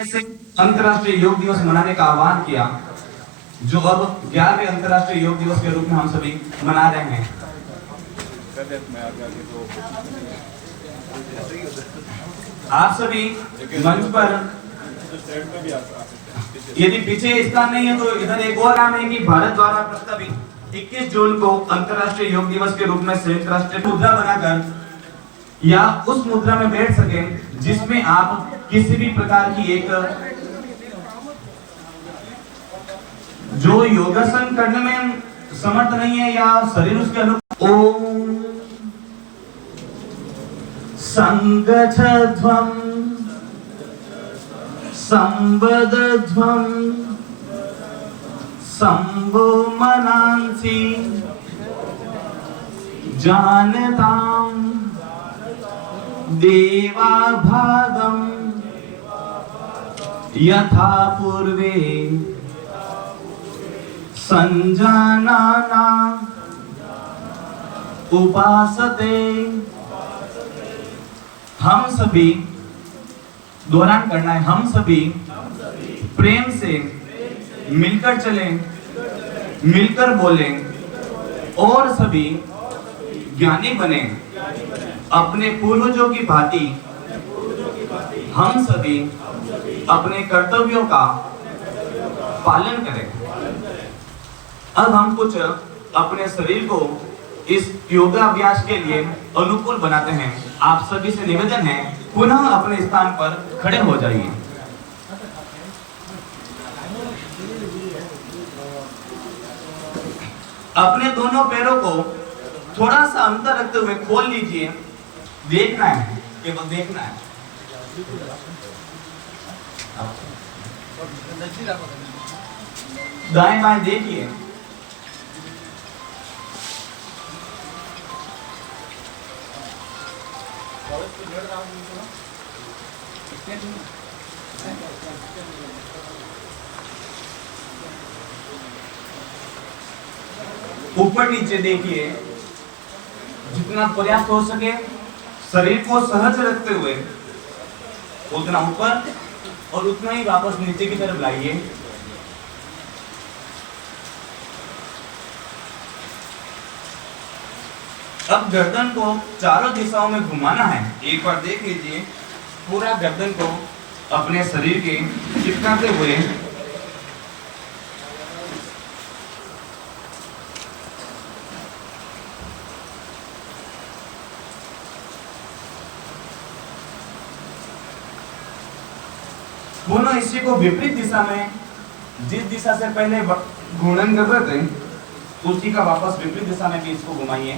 से अंतर्राष्ट्रीय योग दिवस मनाने का आह्वान किया, जो अब 11वें अंतर्राष्ट्रीय योग दिवस के रूप में हम सभी मना रहे हैं। आप सभी मंच पर, यदि पीछे स्थान नहीं है तो इधर एक और नाम है कि भारत द्वारा प्रस्तावित 21 जून को अंतर्राष्ट्रीय योग दिवस के रूप में संयुक्त राष्ट्र मुद्रा बनाकर या उस मुद्रा में बैठ सके जिसमें आप किसी भी प्रकार की एक जो योगासन करने में समर्थ नहीं है या शरीर उसके ओम संगच्छध्वं संवदध्वं संभो मनांसि जानताम् देवा भागम यथा पूर्वे संजानाना उपासते। हम सभी दोहरान करना है, हम सभी प्रेम से मिलकर चलें, मिलकर बोलें और सभी ज्ञानी बने। अपने पूर्वजों की भांति हम सभी अपने कर्तव्यों का पालन करें। अब हम कुछ अपने शरीर को इस योगाभ्यास के लिए अनुकूल बनाते हैं। आप सभी से निवेदन है, पुनः अपने स्थान पर खड़े हो जाइए। अपने दोनों पैरों को थोड़ा सा अंतर रखते हुए खोल लीजिए। देखना है, केवल देखना है। दाएं बाएं देखिए। ऊपर नीचे देखिए। जितना प्रयास हो सके शरीर को सहज रखते हुए उतना ऊपर और उतना ही वापस नीचे की तरफ लाइए। अब गर्दन को चारों दिशाओं में घुमाना है। एक बार देख लीजिए, पूरा गर्दन को अपने शरीर के चिपकाते हुए पुनः इसी को विपरीत दिशा में, जिस दिशा से पहले घूर्णन कर रहे थे उसी का वापस विपरीत दिशा में भी इसको घुमाइए।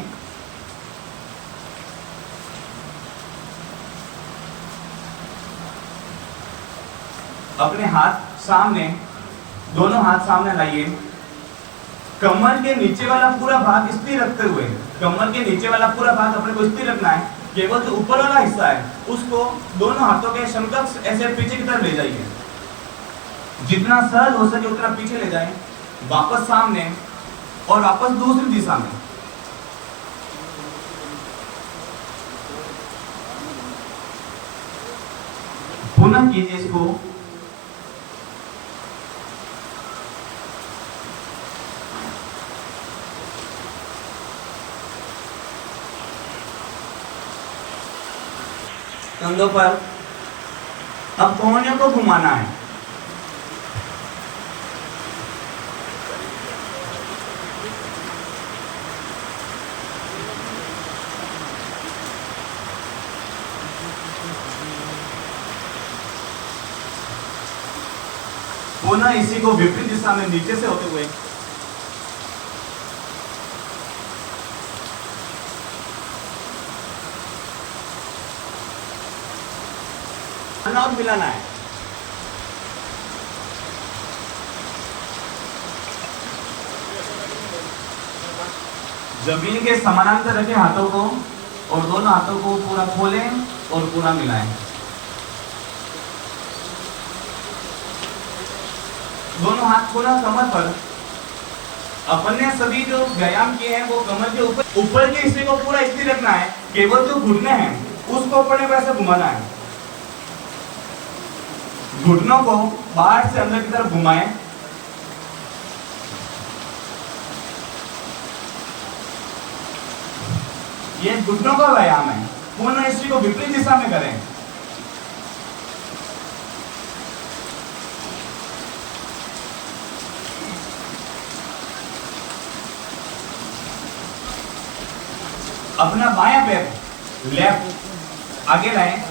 अपने हाथ सामने, दोनों हाथ सामने लाइए। कमर के नीचे वाला पूरा भाग स्थिर रखते हुए, कमर के नीचे वाला पूरा भाग अपने को स्थिर रखना है। केवल जो ऊपर वाला हिस्सा है उसको दोनों हाथों के समकक्ष ऐसे पीछे की तरफ ले जाइए। जितना सहज हो सके उतना पीछे ले जाएं, वापस सामने और वापस दूसरी दिशा में। पुनः कीजिए इसको। कंधों पर अब कोहनियों को घुमाना है। पुनः इसी को विपरीत दिशा में नीचे से होते हुए और मिलाना है। जमीन के समानांतर रखें हाथों को और दोनों हाथों को पूरा खोलें और पूरा मिलाएं। दोनों हाथ पूरा कमर पर। अपन ने सभी जो व्यायाम किए हैं वो कमर के ऊपर के हिस्से को पूरा स्थिर रखना है। केवल जो घुटने हैं उसको ऊपर वैसे घुमाना है। घुटनों को बाहर से अंदर की तरफ घुमाएं। ये घुटनों का व्यायाम है। पुनः इसी को विपरीत दिशा में करें। अपना बायां पैर लेफ्ट आगे लाएं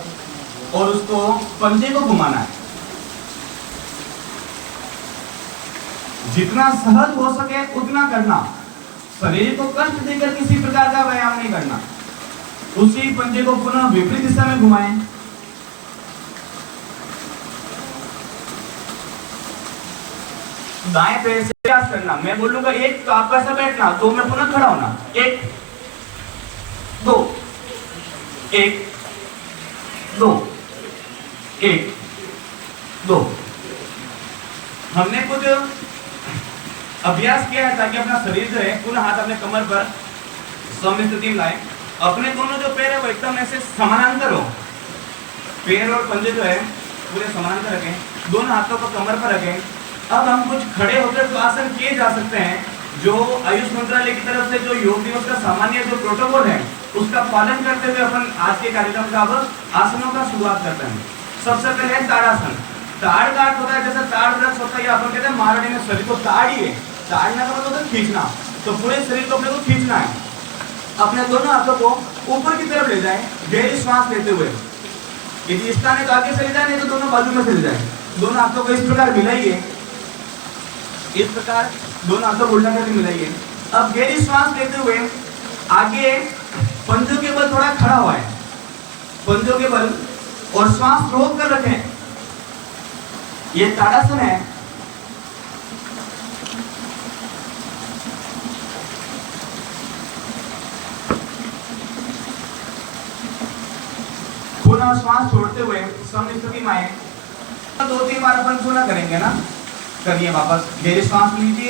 और उसको पंजे को घुमाना है। जितना सहज हो सके उतना करना। शरीर को कष्ट देकर किसी प्रकार का व्यायाम नहीं करना। उसी पंजे को पुनः विपरीत दिशा में घुमाएं। दाएं पैर से प्रयास करना। मैं बोलूंगा एक तो आप ऐसा बैठना, दो में पुनः खड़ा होना। एक दो, एक दो, एक दो। हमने कुछ अभ्यास किया है ताकि अपना शरीर जो है पुनः हाथ अपने कमर पर सम स्थिति में लाए। अपने दोनों जो पैर है वो एकदम ऐसे समानांतर हो। पैर और पंजे जो है पूरे समानांतर रखें। दोनों हाथों को कमर पर रखें। अब हम कुछ खड़े होकर तो आसन किए जा सकते हैं। जो आयुष मंत्रालय की तरफ से जो योग दिवस का सामान्य जो प्रोटोकॉल है उसका पालन करते हुए अपन आज के कार्यक्रम का अब आसनों का शुरुआत करते हैं। सबसे पहले है ताड़ासन। ताड़ का अर्थ होता है जैसे ताड़ वृक्ष होता है, अपन कहते हैं मारवाड़ी में शरीर को ताड़िए। ताड़ना का मतलब है खींचना। तो पूरे शरीर को अपने को खींचना है। अपने दोनों हाथों को ऊपर की तरफ ले जाएं, गहरी श्वास लेते हुए। यदि स्थान है तो आगे चले जाए, नहीं तो दोनों बाजू में चले जाए। दोनों हाथों को इस प्रकार मिलाइए। इस प्रकार दोनों हाथों को उल्टा करके मिलाइए। अब गहरी श्वास लेते हुए आगे पंजों के बल थोड़ा खड़ा हुआ है, पंजों के बल, और श्वास रोक कर रखें। ये ताड़ासन है। पुनः श्वास छोड़ते हुए समस्थिति में आए। 2-3 बार अपन पुनः करेंगे ना। करिए वापस, गहरी श्वास लीजिए।